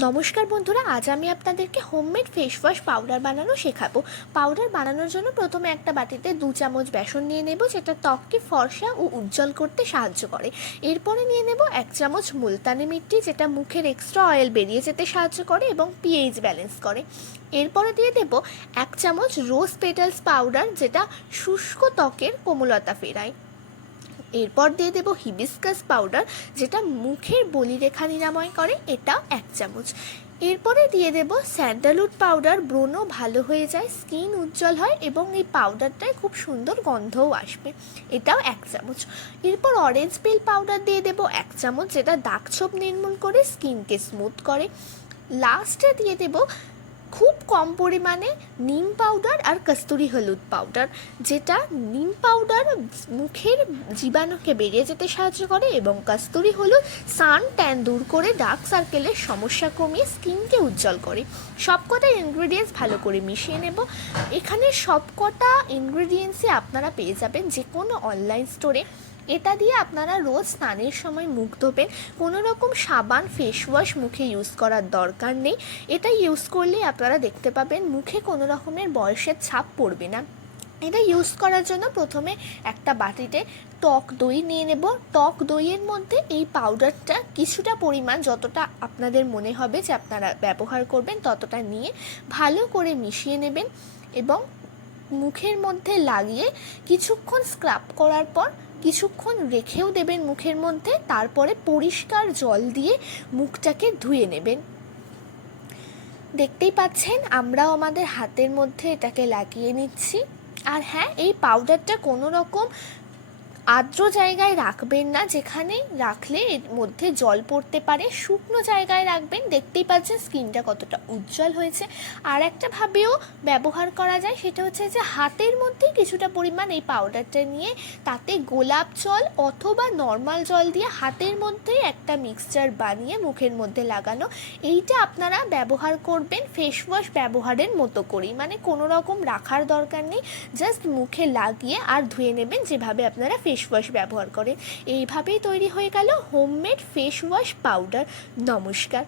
নমস্কার বন্ধুরা, আজ আমি আপনাদেরকে হোমমেড ফেস ওয়াশ পাউডার বানানো শেখাবো। পাউডার বানানোর জন্য প্রথমে একটা বাটিতে 2 চামচ বেসন নিয়ে নেব, যেটা ত্বককে ফর্সা ও উজ্জ্বল করতে সাহায্য করে। এরপরে নিয়ে নেব 1 চামচ মুলতানি মিট্টি, যেটা মুখের এক্সট্রা অয়েল বেরিয়ে যেতে সাহায্য করে এবং পিএইচ ব্যালেন্স করে। এরপরে দিয়ে দেব 1 চামচ রোজ পেটালস পাউডার, যেটা শুষ্ক ত্বকের কোমলতা ফেরায়। এরপর দিয়ে দেব হিবিস্কাস পাউডার, যেটা মুখের বলিরেখা নিরাময় করে, এটা 1 চামচ। এরপরে দিয়ে দেব স্যান্ডালউড পাউডার, ব্রণ ভালো হয়ে যায়, স্কিন উজ্জ্বল হয় এবং এই পাউডারটায় খুব সুন্দর গন্ধও আসবে, এটাও 1 চামচ। এরপর অরেঞ্জ পিল পাউডার দিয়ে দেব 1 চামচ, যেটা দাগ ছোপ নির্মূল করে স্কিনকে স্মুথ করে। লাস্টে দিয়ে দেব খুব কম পরিমাণে নিম পাউডার আর কস্তুরি হলুদ পাউডার, যেটা নিম পাউডার মুখের জীবাণুকে বেরিয়ে যেতে সাহায্য করে এবং কস্তুরি হলুদ সান ট্যান দূর করে ডার্ক সার্কেলের সমস্যা কমিয়ে স্কিনকে উজ্জ্বল করে। সবকটা ইনগ্রিডিয়েন্টস ভালো করে মিশিয়ে নেব। এখানে সবকটা ইনগ্রিডিয়েন্টসই আপনারা পেয়ে যাবেন যে কোনো অনলাইন স্টোরে। এটা দিয়ে আপনারা রোজ স্নানের সময় মুখ ধোবেন, কোনো রকম সাবান ফেস ওয়াশ মুখে ইউজ করার দরকার নেই। এটা ইউজ করলে আপনারা দেখতে পাবেন মুখে কোনো রকমের বয়সের ছাপ পড়বে না। এটা ইউজ করার জন্য প্রথমে একটা বাটিতে টক দই নিয়ে নেব। টক দইয়ের মধ্যে এই পাউডারটা কিছুটা পরিমাণ, যতটা আপনাদের মনে হবে যে আপনারা ব্যবহার করবেন ততটা নিয়ে ভালো করে মিশিয়ে নেবেন এবং মুখের মধ্যে লাগিয়ে কিছুক্ষণ স্ক্রাব করার পর কিছুক্ষণ রেখেও দেবেন মুখের মধ্যে। তারপরে পরিষ্কার জল দিয়ে মুখটাকে ধুয়ে নেবেন। দেখতেই পাচ্ছেন আমরাও আমাদের হাতের মধ্যে এটাকে লাগিয়ে নিচ্ছি। আর হ্যাঁ, এই পাউডারটা কোনো রকম আর্দ্র জায়গায় রাখবেন না, যেখানে রাখলে এর মধ্যে জল পড়তে পারে। শুকনো জায়গায় রাখবেন। দেখতেই পাচ্ছেন স্কিনটা কতটা উজ্জ্বল হয়েছে। আর একটা ভাবেও ব্যবহার করা যায়, সেটা হচ্ছে যে হাতের মধ্যে কিছুটা পরিমাণ এই পাউডারটা নিয়ে তাতে গোলাপ জল অথবা নর্মাল জল দিয়ে হাতের মধ্যে একটা মিক্সচার বানিয়ে মুখের মধ্যে লাগানো। এইটা আপনারা ব্যবহার করবেন ফেস ওয়াশ ব্যবহারের মতো করেই, মানে কোনো রকম রাখার দরকার নেই, জাস্ট মুখে লাগিয়ে আর ধুয়ে নেবেন যেভাবে আপনারা ফেস ওয়াশ ব্যবহার করেন। এইভাবেই তৈরি হয়ে গেল হোমমেড ফেস ওয়াশ পাউডার। নমস্কার।